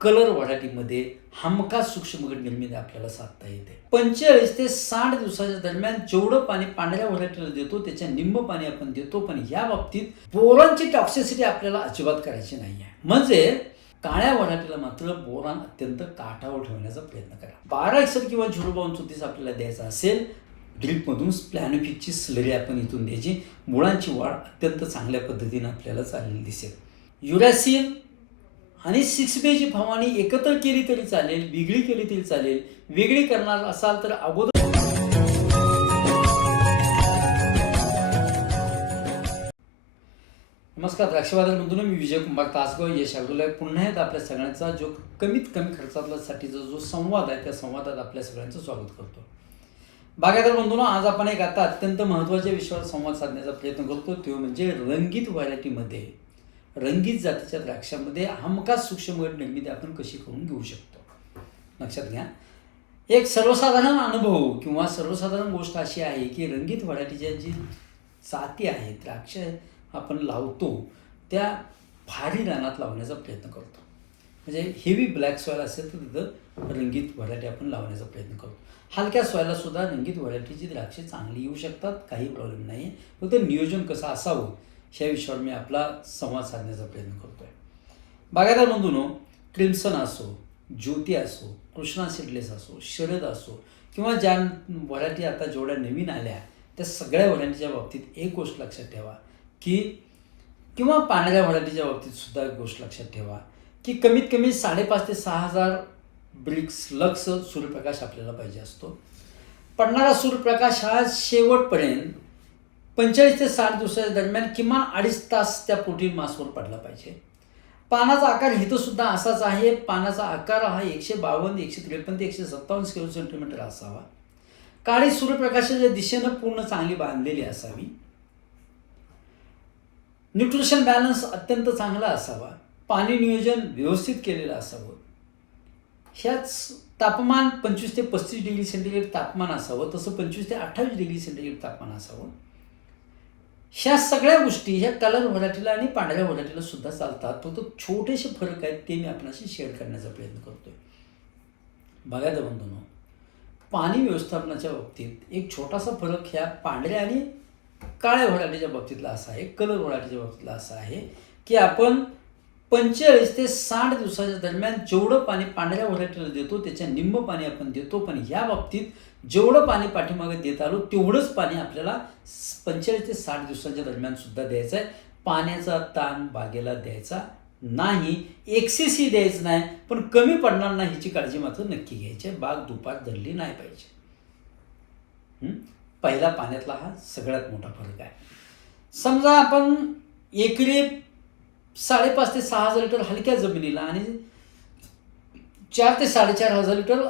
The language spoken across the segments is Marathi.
कलर व्हरायटीमध्ये हमखास सूक्ष्म घट निर्मिती आपल्याला साधता येते. 45 ते 60 दिवसाच्या दरम्यान जेवढं पाणी पांढऱ्या व्हरायटीला देतो त्याच्या निम्म पाणी आपण देतो, पण या बाबतीत बोरॉनची टॉक्सिसिटी आपल्याला अजिबात करायची नाही आहे. म्हणजे काळ्या व्हरायटीला मात्र बोरॉन अत्यंत काठावर ठेवण्याचा प्रयत्न करा. 12 XL किंवा 0.34 आपल्याला द्यायचा असेल, ड्रिपमधून स्प्लॅनोफिकची स्लरी आपण इथून द्यायची. मुळांची वाढ अत्यंत चांगल्या पद्धतीने आपल्याला चाललेली दिसेल. युरॅसिल आणि 6-B ची फवारणी एकत्र केली तरी चालेल, वेगळी केली तरी चालेल. वेगळी करणार असाल तर अगोदर नमस्कार द्राक्षबाजार बंधूंनो, मी विजय कुमार तासगाव यश ॲग्रोला पुन्हा एकदा आपल्या सगळ्यांचा जो कमीत कमी खर्चातला साठीचा जो संवाद आहे त्या संवादात आपल्या सगळ्यांचं स्वागत करतो. बागायतदार बंधूंनो, आज आपण एक आता अत्यंत महत्त्वाच्या विषयावर संवाद साधण्याचा प्रयत्न करतो, तो म्हणजे रंगीत व्हरायटीमध्ये रंगीत जातीच्या द्राक्षामध्ये हमखास सूक्ष्म घट निर्मिती आपण कशी करून घेऊ शकतो. लक्षात घ्या, एक सर्वसाधारण अनुभव किंवा सर्वसाधारण गोष्ट अशी आहे की रंगीत व्हरायटीच्या जी जाती आहेत, द्राक्ष आपण लावतो त्या भारी रानात लावण्याचा प्रयत्न करतो. म्हणजे हेवी ब्लॅक सॉईल असेल तर तिथं रंगीत व्हरायटी आपण लावण्याचा प्रयत्न करतो. हलक्या सॉईलला सुद्धा रंगीत व्हरायटीची द्राक्षे चांगली येऊ शकतात, काही प्रॉब्लेम नाही आहे. फक्त नियोजन कसं असावं ह्या विषयावर मी आपला संवाद साधण्याचा प्रयत्न करतो आहे. बागायतदार बंधूंनो, क्रिम्सन असो, ज्योती असो, कृष्णा सीडलेस असो, शरद असो किंवा ज्या व्हरायटी आता जेवढ्या नवीन आल्या त्या सगळ्या व्हरायटीच्या बाबतीत एक गोष्ट लक्षात ठेवा की किंवा पांढऱ्या व्हरायटीच्या बाबतीत सुद्धा एक गोष्ट लक्षात ठेवा की कमीत कमी 5,500 ते 6,000 ब्रिक्स लक्स सूर्यप्रकाश आपल्याला पाहिजे असतो. पडणारा सूर्यप्रकाश हा शेवटपर्यंत 45 ते 60 दिवसाच्या दरम्यान किमान 2.5 तास त्या प्रोटीन मासवर पडला पाहिजे. पानाचा आकार इथं सुद्धा असाच आहे. पानाचा आकार हा 152, 153 ते 157 सेंटीमीटर असावा. काळी सूर्यप्रकाशाच्या दिशेनं पूर्ण चांगली बांधलेली असावी. न्यूट्रिशन बॅलन्स अत्यंत चांगला असावा. पाणी नियोजन व्यवस्थित केलेलं असावं. ह्याच तापमान 25 ते 35 डिग्री सेंटीग्रेड तापमान असावं, तसं 25 ते 28 डिग्री सेंटीग्रेड तापमान असावं. ह्या सगळ्या गोष्टी ह्या कलर व्हरायटीला आणि पांढऱ्या व्हरायटीला सुद्धा चालतात. फक्त छोटेसे फरक आहेत ते मी आपणाशी शेअर करण्याचा प्रयत्न करतोय. बागायतदार बंधूंनो, पाणी व्यवस्थापनाच्या बाबतीत एक छोटासा फरक ह्या पांढऱ्या आणि काळ्या व्हरायटीच्या बाबतीतला असा आहे, कलर व्हरायटीच्या बाबतीतला असा आहे की आपण 45 ते 60 दिवसाच्या दरम्यान जेवढं पाणी पांढऱ्या व्हरायटीला देतो त्याच्या निम्म पाणी आपण देतो, पण ह्या बाबतीत जेवढं पाणी पाठीमागे देत आलो तेवढंच पाणी आपल्याला 45 ते 60 दिवसाच्या दरम्यान सुद्धा द्यायचं आहे. पाण्याचा ताण बागेला द्यायचा नाही, एक्सेसही द्यायचं नाही, पण कमी पडणार नाही ह्याची काळजी मात्र नक्की घ्यायची आहे. बाग दुपार धरली नाही पाहिजे. पहिला पाण्यातला हा सगळ्यात मोठा फरक आहे. समजा आपण एकरी 5,500 ते 6,000 लिटर हलक्या जमिनीला आणि 4,000 ते 4,500 लिटर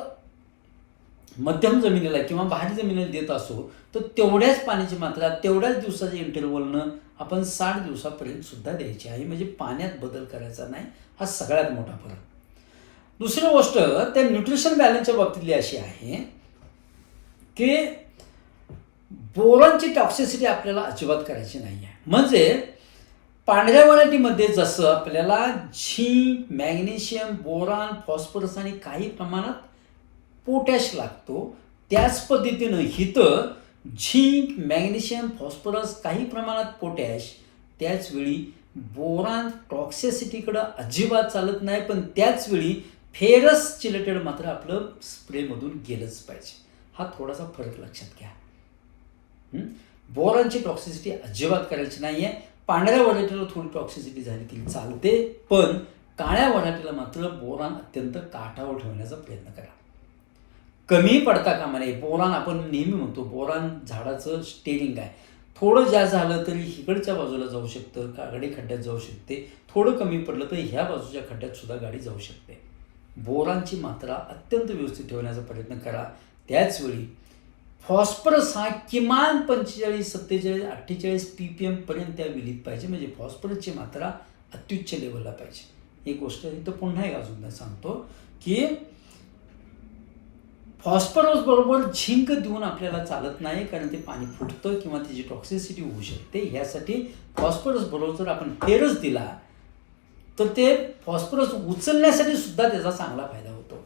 मध्यम जमिनीला किंवा भारी जमिनीला देत असो तर तेवढ्याच पाण्याची मात्रा तेवढ्याच दिवसाच्या इंटरव्हलनं आपण 60 दिवसापर्यंत सुद्धा द्यायची आहे. म्हणजे पाण्यात बदल करायचा नाही, हा सगळ्यात मोठा फरक. दुसरी गोष्ट त्या न्यूट्रिशन बॅलन्सच्या बाबतीतली अशी आहे की बोरॉनची टॉक्सिसिटी आपल्याला अजिबात करायची नाही आहे. म्हणजे पांढऱ्या व्हरायटीमध्ये जसं आपल्याला झिंक, मॅग्नेशियम, बोरॉन, फॉस्फरस आणि काही प्रमाणात पोटॅश लागतो, त्याच पद्धतीनं इथं झिंक, मॅग्नेशियम, फॉस्फरस, काही प्रमाणात पोटॅश, त्याचवेळी बोरॉन टॉक्सिसिटीकडं अजिबात चालत नाही, पण त्याचवेळी फेरस चिलेटेड मात्र आपलं स्प्रेमधून गेलंच पाहिजे. हा थोडासा फरक लक्षात घ्या. बोरॉनची टॉक्सिसिटी अजिबात करायची नाही आहे. पांढऱ्या व्हरायटीला थोडी टॉक्सिसिटी झाली तरी चालते, पण काळ्या व्हरायटीला मात्र बोरॉन अत्यंत काठावर ठेवण्याचा प्रयत्न करा. कमी पडता कामा नये. बोरॉन आपण नेहमी म्हणतो बोरॉन झाडाचं स्टेरिंग आहे. थोडं जास्त झालं तरी इकडच्या बाजूला जाऊ शकतं, गाडी खड्ड्यात जाऊ शकते. थोडं कमी पडलं तर ह्या बाजूच्या खड्ड्यात सुद्धा गाडी जाऊ शकते. बोरॉनची मात्रा अत्यंत व्यवस्थित ठेवण्याचा प्रयत्न करा. त्याचवेळी फॉस्फरस हा किमान 45, 47, 48 ppm पर्यंत त्या विलीत पाहिजे. म्हणजे फॉस्फरसची मात्रा अत्युच्च लेवलला पाहिजे. एक गोष्ट इथं पुन्हा एक अजून सांगतो की फॉस्फरस बरोबर झिंक देऊन आपल्याला चालत नाही, कारण ते पाणी फुटतं किंवा त्याची टॉक्सिसिटी होऊ शकते. ह्यासाठी फॉस्फरस बरोबर जर आपण फेरस दिला तर ते फॉस्फरस उचलण्यासाठी सुद्धा त्याचा चांगला फायदा होतो.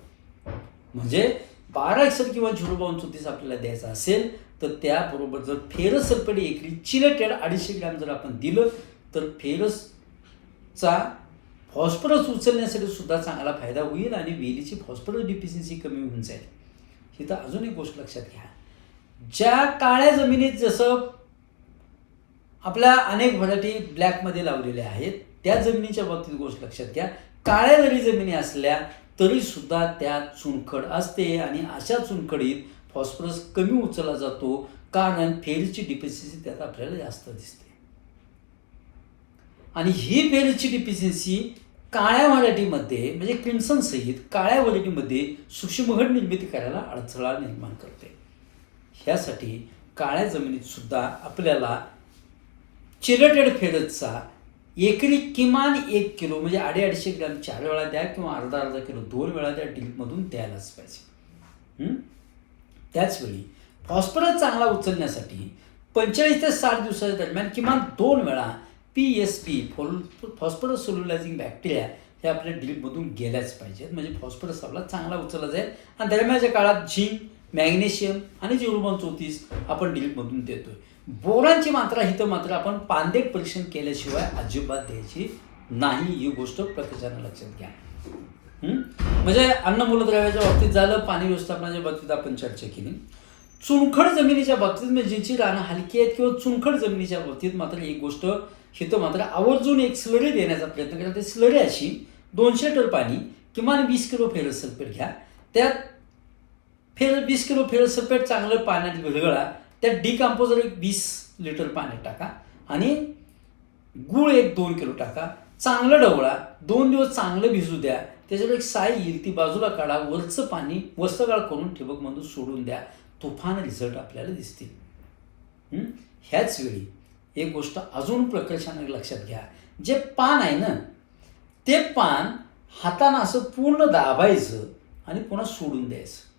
म्हणजे 12 एक्सेल किंवा 0.34 आपल्याला द्यायचा असेल तर त्याबरोबर जर फेरस सल्फेट एकरी चिलेटेड 250 ग्रॅम जर आपण दिलं तर फेरसचा फॉस्फरस उचलण्यासाठी सुद्धा चांगला फायदा होईल आणि वेलीची फॉस्फरस डिफिशियन्सी कमी होऊन जाईल. इथं अजून एक गोष्ट लक्षात घ्या, ज्या काळ्या जमिनीत जसं आपल्या अनेक व्हरायटी ब्लॅकमध्ये लावलेल्या आहेत त्या जमिनीच्या बाबतीत गोष्ट लक्षात घ्या, काळ्या जरी जमिनी असल्या तरी सुद्धा त्यात चुनखड असते आणि अशा चुनखडीत फॉस्फरस कमी उचलला जातो कारण फेरीची डिफिशियन्सी त्यात आपल्याला जास्त दिसते. आणि ही फेरीची डिफिशियन्सी काळ्या व्हरायटीमध्ये म्हणजे क्रिम्सन सहित काळ्या व्हरायटीमध्ये सूक्ष्मघड निर्मिती करायला अडथळा निर्माण करते. ह्यासाठी काळ्या जमिनीत सुद्धा आपल्याला चिलेटेड फेरसचा एकरी किमान 1 किलो म्हणजे 250 ग्रॅम 4 वेळा द्या किंवा अर्धा किलो 2 वेळा त्या ड्रिपमधून द्यायलाच पाहिजे. त्याचवेळी फॉस्फरस चांगला उचलण्यासाठी 45 ते 60 दिवसाच्या दरम्यान किमान 2 वेळा PSP फॉस्फरस सोल्युलायझिंग बॅक्टेरिया हे आपल्या ड्रिपमधून गेल्याच पाहिजेत. म्हणजे फॉस्फरस आपला चांगला उचलला जाईल आणि दरम्यानच्या काळात झिंक, मॅग्नेशियम आणि 0.34 आपण ड्रिपमधून देतोय. बोरांची मात्रा हिथं मात्र आपण पांदेट परीक्षण केल्याशिवाय अजिबात द्यायची नाही, ही गोष्ट प्रत्येकानं लक्षात घ्या. म्हणजे अन्न मूलद्रव्याच्या बाबतीत झालं, पाणी व्यवस्थापनाच्या बाबतीत आपण चर्चा केली. चुनखड जमिनीच्या बाबतीत म्हणजे ज्यांची रानं हलकी आहेत किंवा चुनखड जमिनीच्या बाबतीत मात्र एक गोष्ट हिथं मात्र आवर्जून एक स्लरी देण्याचा प्रयत्न करा. ते स्लरी अशी 200 लिटर पाणी किमान 20 किलो फेरस सल्फेट घ्या, त्यात 20 किलो फेरस सल्फेट चांगलं पाण्यात विरघळा, त्यात डिकम्पोजर एक 20 लिटर पाण्यात टाका आणि गूळ एक 2 किलो टाका, चांगलं ढवळा, 2 दिवस चांगलं भिजू द्या, त्याच्यावर एक साय येईल ती बाजूला काढा, वरचं पाणी वस्त्रगाळ करून ठिबकमधून सोडून द्या. तुफान रिझल्ट आपल्याला दिसतील. ह्याच वेळी एक गोष्ट अजून प्रकर्षाने लक्षात घ्या, जे पान आहे ना ते पान हातानं असं पूर्ण दाबायचं आणि पुन्हा सोडून द्यायचं.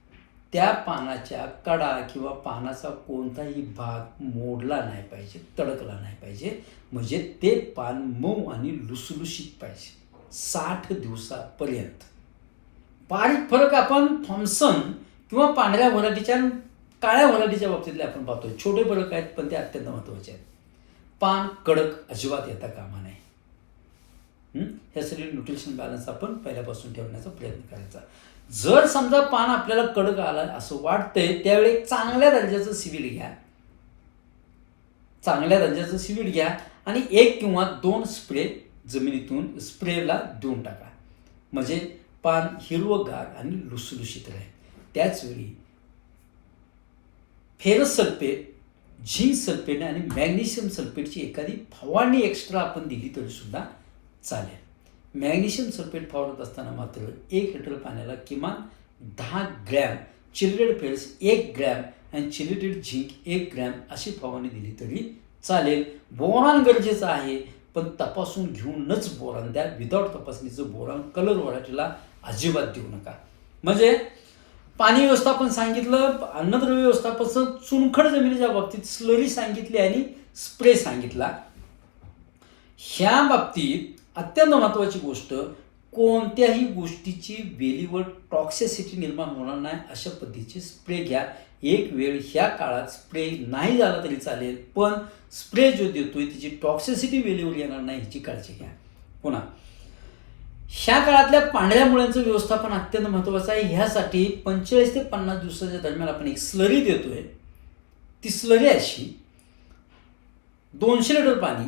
त्या पानाच्या कडा किंवा पानाचा कोणताही भाग मोडला नाही पाहिजे, तडकला नाही पाहिजे. म्हणजे ते पान मऊ आणि लुसलुशीत पाहिजे 60 दिवसापर्यंत. बारीक फरक आपण थॉम्सन किंवा पांढऱ्या व्हरायटीच्या काळ्या व्हरायटीच्या बाबतीतले आपण पाहतोय. छोटे फरक आहेत पण ते अत्यंत महत्त्वाचे आहेत. पान कडक अजिबात येता कामा नये. ह्यासाठी न्यूट्रिशन बॅलन्स आपण पहिल्यापासून ठेवण्याचा प्रयत्न करायचा. जर समजा पान आपल्याला कडक आलं असं वाटतंय त्यावेळी चांगल्या दर्जाचं सिवीड घ्या, चांगल्या दर्जाचं सिवीड घ्या आणि 1 किंवा 2 स्प्रे जमिनीतून स्प्रेला देऊन टाका. म्हणजे पान हिरवगार आणि लुसलुशीत राहील. त्याचवेळी फेरस सल्फेट, झिंक सल्फेट आणि मॅग्नेशियम सल्फेटची एखादी फवारणी एक्स्ट्रा आपण दिली तरी सुद्धा चालेल. मॅग्नेशियम सल्फेट फवारत असताना मात्र 1 लिटर पाण्याला किमान 10 ग्रॅम चिलेटेड फेरस 1 ग्रॅम आणि चिलेटेड झिंक 1 ग्रॅम अशी फवारणी दिली तरी चालेल. बोरान गरजेचं आहे पण तपासून घेऊनच बोरान द्या. विदाऊट तपासणीचं बोरान कलर व्हरायटीला अजिबात देऊ नका. म्हणजे पाणी व्यवस्थापन सांगितलं, अन्नद्रव्य व्यवस्थापन, चुनखड जमिनीच्या बाबतीत स्लरी सांगितली आणि स्प्रे सांगितला. ह्या बाबतीत अत्यंत महत्त्वाची गोष्ट, कोणत्याही गोष्टीची वेलीवर टॉक्सिसिटी निर्माण होणार नाही अशा पद्धतीचे स्प्रे घ्या. एक वेळ ह्या काळात स्प्रे नाही झाला तरी चालेल पण स्प्रे जो देतोय त्याची टॉक्सिसिटी वेलीवर येणार नाही ह्याची काळजी घ्या. पुन्हा ह्या काळातल्या पांढऱ्या मुळ्यांचं व्यवस्थापन अत्यंत महत्त्वाचं आहे. ह्यासाठी 45 ते 50 दिवसाच्या दरम्यान आपण एक स्लरी देतोय. ती स्लरी अशी 200 लिटर पाणी,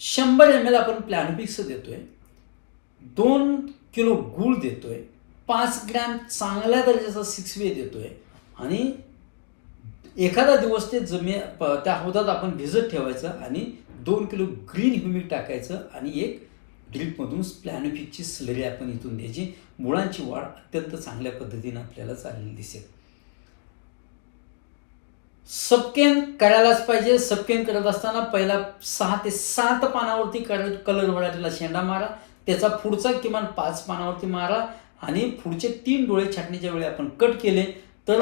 100 ml आपण प्लॅनोपिक्स देतोय, 2 किलो गूळ देतोय, 5 ग्रॅम चांगल्या दर्जाचा 6-वे देतोय आणि एखादा दिवस ते त्या हौदात आपण भिजत ठेवायचं आणि 2 किलो ग्रीन ह्युमिक टाकायचं आणि एक ड्रिपमधून प्लॅनोफिकची स्लरी आपण इथून द्यायची. मुळांची वाढ अत्यंत चांगल्या पद्धतीने आपल्याला चाललेली दिसेल. सबकेन करायलाच पाहिजे. सबकेन करत असताना पहिला 6 ते 7 पानावरती कलर व्हरायटीला शेंडा मारा, त्याचा पुढचा किमान 5 पानावरती मारा आणि पुढचे 3 डोळे छाटणीच्या वेळी आपण कट केले तर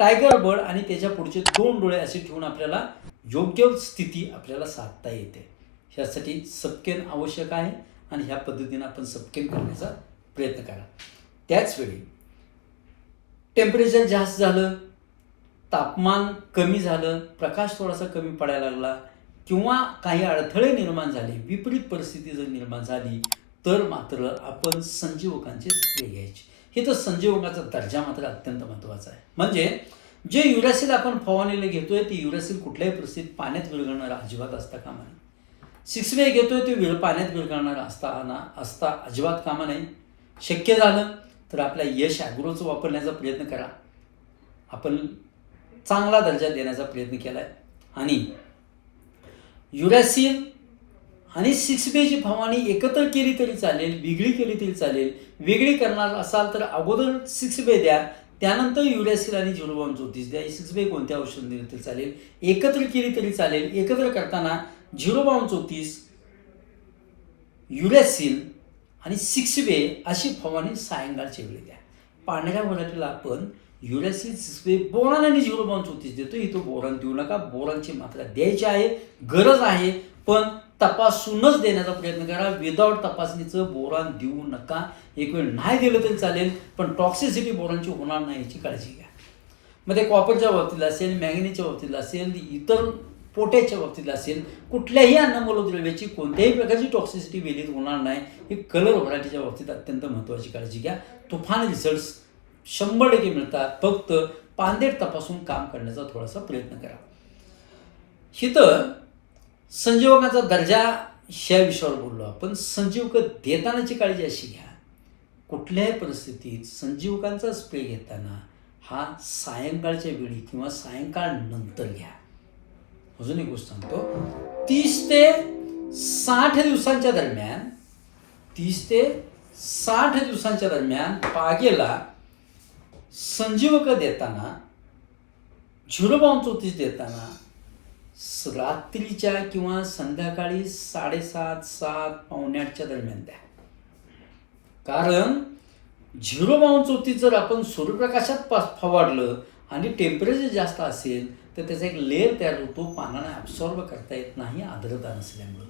टायगर बर्ड आणि त्याच्या पुढचे 2 डोळे असे ठेवून आपल्याला योग्य स्थिती आपल्याला साधता येते. ह्यासाठी सबकेन आवश्यक आहे आणि ह्या पद्धतीनं आपण सबकेम करण्याचा प्रयत्न करा. त्याचवेळी टेम्परेचर जास्त झालं, तापमान कमी झालं, प्रकाश थोडासा कमी पडायला लागला किंवा काही अडथळे निर्माण झाले, विपरीत परिस्थिती जर निर्माण झाली तर मात्र आपण संजीवकांचे स्प्रे घ्यायचे. हे तर संजीवकाचा दर्जा मात्र अत्यंत महत्त्वाचा आहे. म्हणजे जे युरॅसिल आपण फवारणीला घेतोय ते युरॅसिल कुठल्याही परिस्थितीत पाण्यात विरघळणारा अजिबात असता कामा नये. 6 घेतोय ते पाण्यात विरघळणारा असता अजिबात कामा नये. शक्य झालं तर आपल्या यश ॲग्रोचं वापरण्याचा प्रयत्न करा. आपण चांगला दर्जा देण्याचा प्रयत्न केला आहे आणि युरॅसिल आणि 6 फवारणी एकत्र केली तरी चालेल, वेगळी केली तरी चालेल. वेगळी करणार असाल तर अगोदर 6 द्या, त्यानंतर युरॅसिल आणि 03234 द्या. 6 कोणत्या औषध दिलं तरी चालेल, एकत्र केली तरी चालेल. एकत्र करताना 03234 युरॅसिल आणि 6 अशी फवारणी सायंकाळच्या वेळी द्या. पांढऱ्या व्हरायटीला आपण युरॅसिल 6 बोरान आणि 03234 देतो. इथं बोरान देऊ नका. बोरानची मात्रा द्यायची आहे, गरज आहे, पण तपासूनच देण्याचा प्रयत्न करा. विदाऊट तपासणीचं बोरान देऊ नका. एक वेळ नाही दिलं तरी चालेल, पण टॉक्सिसिटी बोरानची होणार नाही याची काळजी घ्या. मग ते कॉपरच्या बाबतीत असेल, मॅंगनीजच्या बाबतीत असेल, इतर पोटॅशच्या बाबतीत असेल, कुठल्याही अन्नमूलद्रव्याची कोणत्याही प्रकारची टॉक्सिसिटी वेलीत होणार नाही. ही कलर व्हरायटीच्या बाबतीत अत्यंत महत्त्वाची काळजी घ्या. तुफान रिझल्ट्स 100% मिळतात. फक्त पांदेट तपासून काम करण्याचा थोडासा प्रयत्न करा. इथं संजीवकाचा दर्जा ह्या विषयावर बोललो आपण. संजीवक देतानाची काळजी अशी घ्या, कुठल्याही परिस्थितीत संजीवकांचा स्प्रे घेताना हा सायंकाळच्या वेळी किंवा सायंकाळ नंतर घ्या. अजून एक गोष्ट सांगतो, 30 ते 60 दिवसांच्या दरम्यान 30 ते 60 दिवसांच्या दरम्यान बागेला संजीवक देताना 03234 देताना रात्रीच्या किंवा संध्याकाळी 7:30, 7, पावणे 8च्या दरम्यान द्या. कारण 03234 जर आपण सूर्यप्रकाशात फवारलं आणि टेम्परेचर जास्त असेल तर त्याचा एक लेअर तयार होतो, पानांना ॲब्सॉर्ब करता येत नाही आर्द्रता नसल्यामुळं.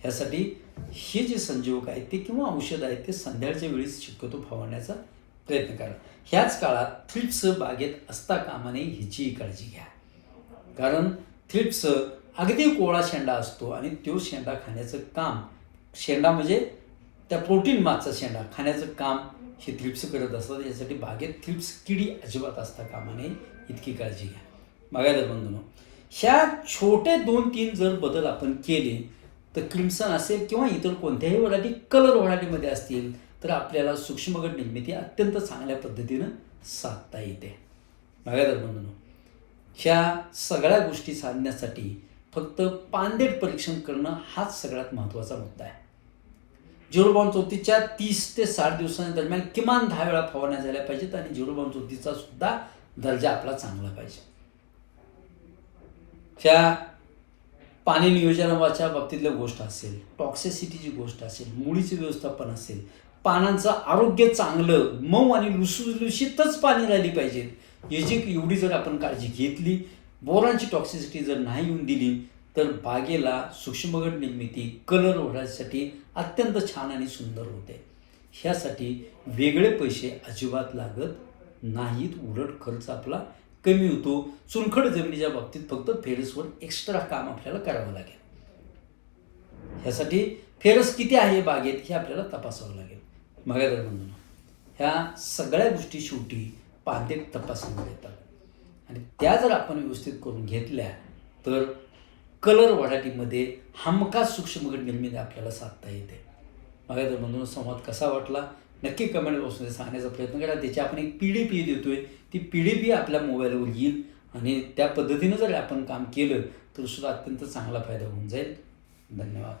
ह्यासाठी हे जे संजीवक आहेत ते किंवा औषध आहेत ते संध्याकाळच्या वेळीच शक्यतो फवारण्याचा प्रयत्न करा. ह्याच काळात थ्रिप्स बागेत असता कामा नये ह्याचीही काळजी घ्या. कारण थ्रिप्स अगदी कोवळा शेंडा असतो आणि तो शेंडा खाण्याचं काम, शेंडा म्हणजे त्या प्रोटीन मागचा शेंडा खाण्याचं काम हे थ्रिप्स करत असतात. यासाठी बागेत थ्रिप्स किडी अजिबात असता कामा नये इतकी काळजी घ्या. बघायला बंधूंनो, ह्या छोटे 2-3 जर बदल आपण केले तर क्रिम्सन असेल किंवा इतर कोणत्याही व्हरायटी कलर व्हरायटीमध्ये असतील तर आपल्याला सूक्ष्मगट निर्मिती अत्यंत चांगल्या पद्धतीनं साधता येते. बघायला बंधूंनो, ह्या सगळ्या गोष्टी साधण्यासाठी फक्त पांदेट परीक्षण करणं हाच सगळ्यात महत्त्वाचा मुद्दा आहे. 03234च्या 30 ते 60 दिवसांच्या दरम्यान किमान 10 वेळा फवारण्या झाल्या पाहिजेत आणि 03234चा सुद्धा दर्जा आपला चांगला पाहिजे. ह्या पाणी नियोजनाच्या बाबतीतल्या गोष्ट असेल, टॉक्सिसिटीची गोष्ट असेल, मुळीचे व्यवस्थापन असेल, पानांचं आरोग्य चांगलं, मऊ आणि लुसलुशीतच पाणी राहिली पाहिजेत, याची एवढी जर आपण काळजी घेतली, बोरांची टॉक्सिसिटी जर नाही येऊन दिली तर बागेला सूक्ष्मगट निर्मिती कलर होण्यासाठी अत्यंत छान आणि सुंदर होते. ह्यासाठी वेगळे पैसे अजिबात लागत नाहीत, उलट खर्च आपला कमी होतो. चुनखड जमिनीच्या बाबतीत फक्त फेरसवर एक्स्ट्रा काम आपल्याला करावं लागेल. ह्यासाठी फेरस किती आहे बागेत हे आपल्याला तपासावं लागेल. बघायला म्हणून ह्या सगळ्या गोष्टी शेवटी पांदेट तपासणी येतात आणि त्या जर आपण व्यवस्थित करून घेतल्या तर कलर व्हरायटीमध्ये हमखास सूक्ष्मगट निर्मिती आपल्याला साधता येते. बघायला म्हणून संवाद कसा वाटला नक्की कमेंट बॉक्समध्ये सांगण्याचा प्रयत्न करा. त्याची आपण एक PDP देतोय, ती PDP आपल्या मोबाईलवर येईल आणि त्या पद्धतीनं जर आपण काम केलं तर सुद्धा अत्यंत चांगला फायदा होऊन जाईल. धन्यवाद.